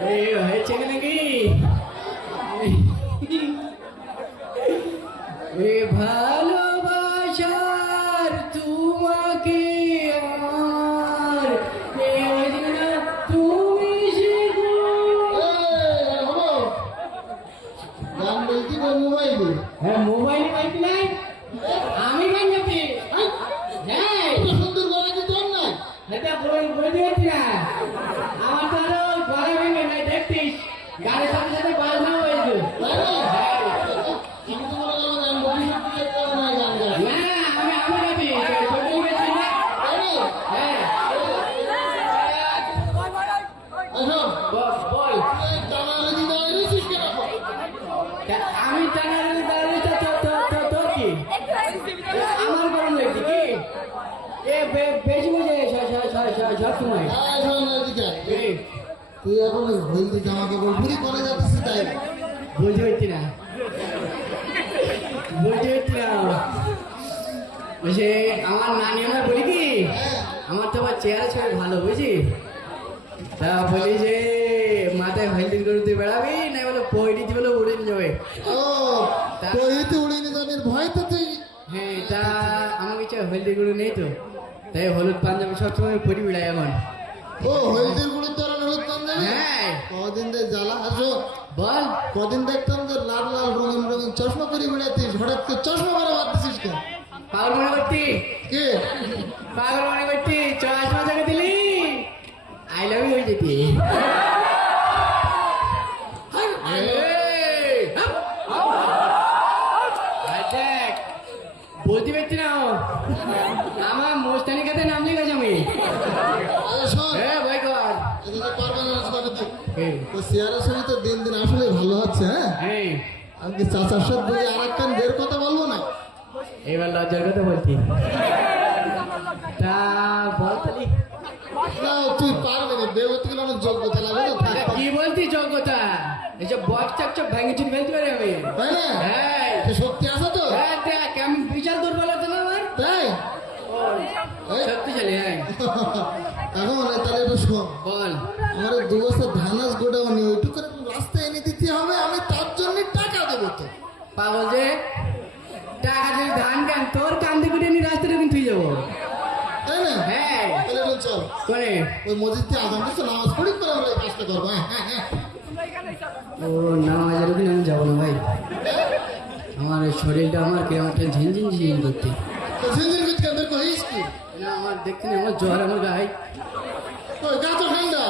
হয়েছে নাকি? এ ভালোবাসার তোমাকে আর। এ তুমি হ্যাঁ মোবাইল দেখতিস গানের সাথে সাথে বাজনা হয়েছে তাই না? আমি তো মনে করলাম আমি ভবিষ্যৎ থেকে একটা নয় গান গাই। না আমি আমি গাবি ছোটলি গেছি না তাই না? হ্যাঁ আসো, ব- বল তুই এই টানাটানি দাঁড়িয়ে রয়েছিস কেন? তা আমি জানার দাঁড়িয়ে তো তো তো তো তোর কি আমার গরম লাগছে কি এ বে- বেশি বুঝে সব সময় আয় শোন এদিকে আয়। এই, তুই এখন ওই হলদি জামা কাপড় পরে করে যাচ্ছিস তাই। বলতে পারছি না। বলতে পারছি না। আমার নানি আমরা বলি কি? আমার তো আবার চেহারা ছবি ভালো বুঝি তা বলি যে মাথায় হলদির গরু তুই বেড়াবি? না বলে পয়ডি বলে উড়ে নিয়ে যাবে। ও উড়িনি জানির ভয় তো তুই। হ্যাঁ তা আমার কাছে হলদি গরু নেই তো। তাই হলুদ পাঞ্জাবি সবসময় পরি বেড়াই এখন। ও হলদির গুঁড়ো হলুদ হ্যাঁ কদিন ধরে জ্বালা আসো বল কদিন দেখতাম যে লাল লাল রঙিন রঙিন চশমা করে বেড়াতিস হঠাৎ করে চশমা করে বাঁধতেছিস কেন? পাগল মনে করতি? কে? পাগল মনে করতি? চশমা জায়গা দিলি? আই লাভ ইউ যেতি এই, হাপ। আর দেখ, বলতে পারছি না ও। আমার মোস্তানি খাতে নাম লিখেছি আমি আরে শোন হ্যাঁ ভাই কর এদিকে পারবে না শোনাতে তুই এই, তো চেয়ারের ছবি তো দিন দিন আসলে ভালো হচ্ছে হ্যাঁ? আমি কি চাচার সাথে আর এক কান বের কথা বলব না? এবার লজ্জার কথা বলছি। তা বল তালি না তুই পারবে না দেবতী গেলে অনেক যোগ্যতা লাগবে তো কি বলতি যোগ্যতা? এসব বক্স ভেঙে ফেলতে পারি আমি। তাই না? হ্যাঁ। শক্তি আছে তো? হ্যাঁ, দেখ আমি বিশাল দুর্বল আছে না আমার। তাই? এই, শক্তিশালী হ্যাঁ। এখন বল। আমার দু বছর ধানাস গোডাউন ওইটুকু করে একটু এনে দিতে হবে আমি তার জন্য টাকা দেবো তো। পাগল যে টাকা যদি ধান কেন? তোর কান্দে কুটে নি রাস্তাটা কিন্তু তুই যাব। তাই না? হ্যাঁ। তাহলে এখন চল। কোনে ওই মসজিদে আজান দিচ্ছে নামাজ পড়ি করে আমরা এই কাজটা করব হ্যাঁ হ্যাঁ হ্যাঁ। ও না ওখানে আমি যাব না ভাই। আমার শরীরটা আমার কে আমার ঝিনঝিন ঝিনঝিন করতে? ঝিনঝিন করতে বের কি? না আমার দেখতে আমার জ্বর আমার গায়ে। ওই গা তো ঠান্ডা